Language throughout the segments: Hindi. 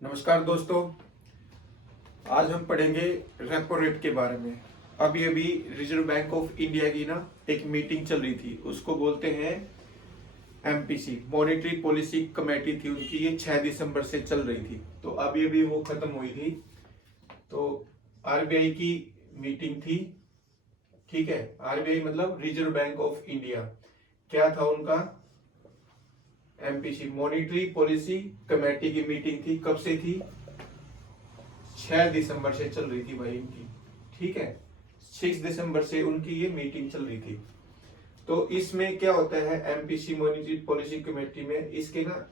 नमस्कार दोस्तों। आज हम पढ़ेंगे रेपो रेट के बारे में। अभी अभी रिजर्व बैंक ऑफ इंडिया की ना एक मीटिंग चल रही थी, उसको बोलते हैं एमपीसी, मॉनेटरी पॉलिसी कमेटी थी उनकी। ये 6 दिसंबर से चल रही थी, तो अभी अभी वो खत्म हुई थी। तो आरबीआई की मीटिंग थी, ठीक है। आरबीआई मतलब रिजर्व बैंक ऑफ इंडिया। क्या था उनका? एमपीसी, मॉनेटरी पॉलिसी कमेटी की मीटिंग थी। कब से थी? 6 दिसंबर से चल रही थी भाई इनकी, ठीक है। 6 दिसंबर से उनकी ये मीटिंग चल रही थी। तो इसमें क्या होता है, एमपीसी मॉनेटरी पॉलिसी कमेटी में इसके ना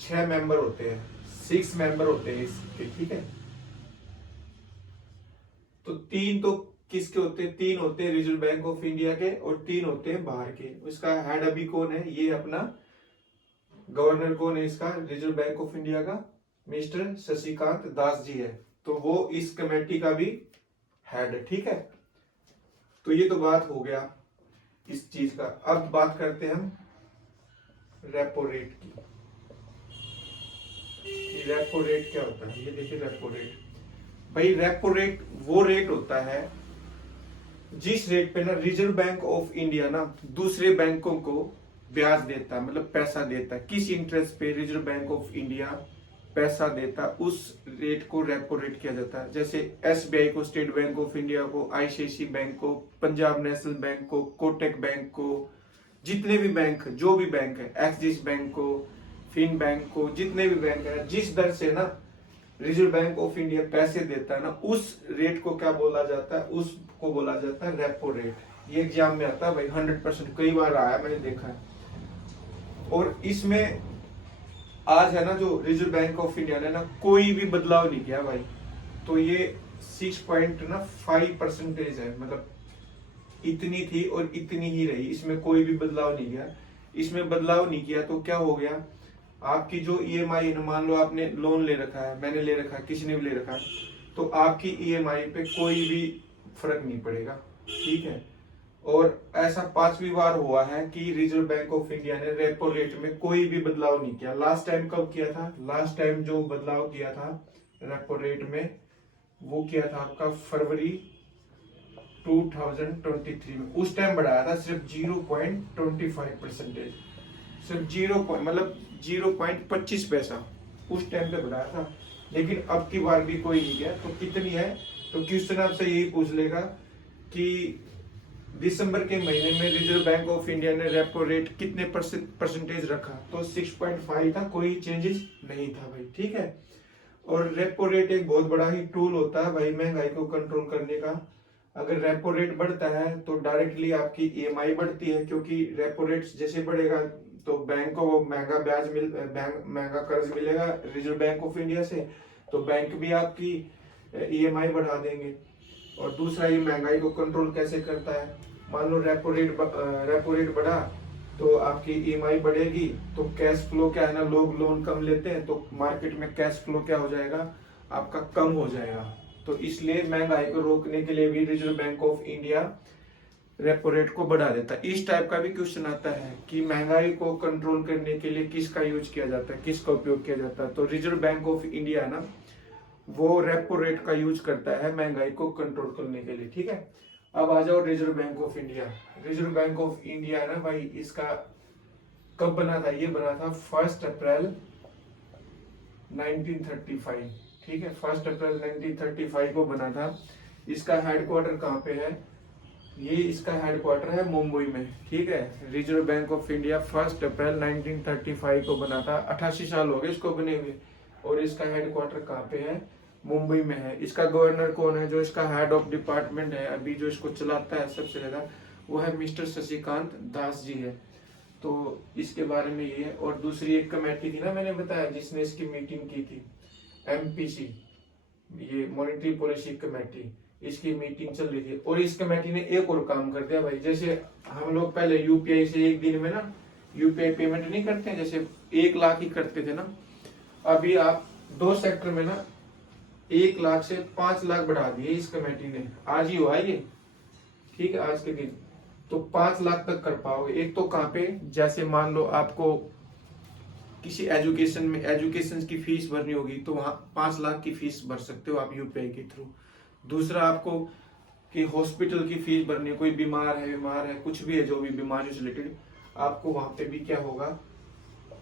6 मेंबर होते हैं, 6 मेंबर होते हैं इसके, ठीक है। तो 3 तो किसके होते हैं? 3 होते हैं रिजर्व बैंक ऑफ इंडिया के और 3 होते हैं बाहर के। उसका हेड अभी कौन है? ये अपना गवर्नर कौन है इसका, रिजर्व बैंक ऑफ इंडिया का? मिस्टर शशिकांत दास जी है। तो वो इस कमेटी का भी हेड है, ठीक है। तो ये तो बात हो गया इस चीज का। अब बात करते हैं हम रेपो रेट की। रेपो रेट क्या होता है? ये देखिए रेपो रेट। भाई रेपो रेट वो रेट होता है जिस रेट पे ना रिजर्व बैंक ऑफ इंडिया ना दूसरे बैंकों को ब्याज देता है, मतलब पैसा देता है। किस इंटरेस्ट पे रिजर्व बैंक ऑफ इंडिया पैसा देता, उस रेट को रेपो रेट किया जाता है। जैसे एसबीआई को, स्टेट बैंक ऑफ इंडिया को, आईसीआईसी बैंक को, पंजाब नेशनल बैंक को, कोटक बैंक को, जितने भी बैंक, जो भी बैंक है, एक्सिस बैंक को, फिन बैंक को, जितने भी बैंक है, जिस दर से ना रिजर्व बैंक ऑफ इंडिया पैसे देता है ना, उस रेट को क्या बोला जाता है? उसको बोला जाता है रेपो रेट। ये एग्जाम में आता है भाई, 100%, कई बार आया, मैंने देखा है। और इसमें आज है ना, जो रिजर्व बैंक ऑफ इंडिया ने ना कोई भी बदलाव नहीं किया भाई। तो ये 6.5% है, मतलब इतनी थी और इतनी ही रही, इसमें कोई भी बदलाव नहीं किया। इसमें बदलाव नहीं किया तो क्या हो गया, आपकी जो ईएमआई है, मान लो आपने लोन ले रखा है, मैंने ले रखा है, किसी ने भी ले रखा है, तो आपकी ईएमआई पे कोई भी फर्क नहीं पड़ेगा, ठीक है। और ऐसा 5वीं बार हुआ है कि रिजर्व बैंक ऑफ इंडिया ने रेपो रेट में कोई भी बदलाव नहीं किया। लास्ट टाइम कब किया था? लास्ट टाइम जो बदलाव किया था रेपो रेट में, वो किया था आपका फरवरी 2023 में। उस टाइम बढ़ाया था सिर्फ 0.25%, सिर्फ 0.25 पैसा उस टाइम पे बढ़ाया था। लेकिन अब की बार भी कोई नहीं गया। तो कितनी है? तो क्वेश्चन आपसे यही पूछ लेगा कि दिसंबर के महीने में रिजर्व बैंक ऑफ इंडिया ने रेपो रेट कितने परसेंटेज रखा? तो 6.5 था, कोई चेंजेस नहीं था भाई, ठीक है। और रेपो रेट एक बहुत बड़ा ही टूल होता है भाई महंगाई को कंट्रोल करने का। अगर रेपो रेट बढ़ता है तो डायरेक्टली आपकी ईएमआई बढ़ती है, क्योंकि रेपो रेट जैसे बढ़ेगा तो बैंक को महंगा महंगा कर्ज मिलेगा रिजर्व बैंक ऑफ इंडिया से, तो बैंक भी आपकी ईएमआई बढ़ा देंगे। और दूसरा, ये महंगाई को कंट्रोल कैसे करता है? मान लो रेपो रेट बढ़ा तो आपकी ईएमआई बढ़ेगी, तो कैश फ्लो क्या है ना, लोग लोन कम लेते हैं, तो मार्केट में कैश फ्लो क्या हो जाएगा? आपका कम हो जाएगा। तो इसलिए महंगाई को रोकने के लिए भी reserve bank of India repo rate को बढ़ा देता है। इस टाइप का भी क्वेश्चन आता है कि महंगाई को कंट्रोल करने के लिए किसका यूज किया जाता है, किसका उपयोग किया जाता है? तो रिजर्व बैंक ऑफ इंडिया ना वो रेपो रेट का यूज करता है महंगाई को कंट्रोल करने के लिए, ठीक है। अब आ जाओ reserve bank of India. Reserve bank of India है ना भाई, इसका कब बना था? ये बना था 1 अप्रैल 1935, ठीक है। 1 अप्रैल 1935 को बना था। इसका हेडक्वार्टर कहाँ पे है? ये इसका हेडक्वार्टर है मुंबई में, ठीक है। रिजर्व बैंक ऑफ इंडिया 1 अप्रैल 1935 को बना था। 88 साल हो गए इसको बने हुए। और इसका हेडक्वार्टर कहाँ पे है? मुंबई में है। इसका गवर्नर कौन है? जो इसका हेड ऑफ डिपार्टमेंट है, अभी जो इसको चलाता है सबसे ज्यादा, वो है मिस्टर शशिकांत दास जी है। तो इसके बारे में ये है। और दूसरी एक कमेटी थी ना, मैंने बताया, जिसने इसकी मीटिंग की थी, एमपीसी, ये मॉनेटरी पॉलिसी कमेटी, इसकी मीटिंग चल रही थी। और इस कमेटी ने एक और काम कर दिया भाई। जैसे हम लोग पहले यूपीआई से एक दिन में ना यूपीआई पेमेंट नहीं करते हैं, जैसे 1 लाख ही करते थे ना, अभी आप 2 सेक्टर में ना 1 लाख से 5 लाख बढ़ा दिए इस कमेटी ने। आज ही हुआ ये, ठीक है, आज के दिन। तो 5 लाख तक कर पाओगे। एक तो कहाँ पे, जैसे मान लो आपको किसी एजुकेशन की फीस भरनी होगी तो वहाँ 5 लाख की फीस भर सकते हो आप यूपीआई के थ्रू। दूसरा आपको कि हॉस्पिटल की फीस भरनी है, कोई बीमार है कुछ भी है, जो भी बीमारी से रिलेटेड, आपको वहाँ पे भी क्या होगा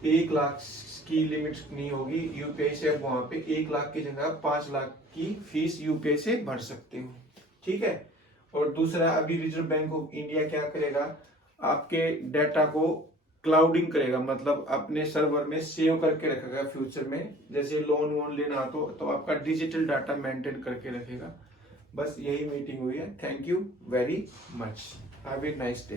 1 लाख की लिमिट नहीं होगी यूपीआई से। अब वहाँ पे 1 लाख की जगह 5 लाख की फीस यूपीआई से भर सकते हो, ठीक है। और दूसरा अभी रिजर्व बैंक ऑफ इंडिया क्या करेगा, आपके डाटा को क्लाउडिंग करेगा, मतलब अपने सर्वर में सेव करके रखेगा फ्यूचर में, जैसे लोन वोन लेना तो आपका डिजिटल डाटा मेंटेन करके रखेगा। बस यही मीटिंग हुई है। Thank you very much, have a nice day.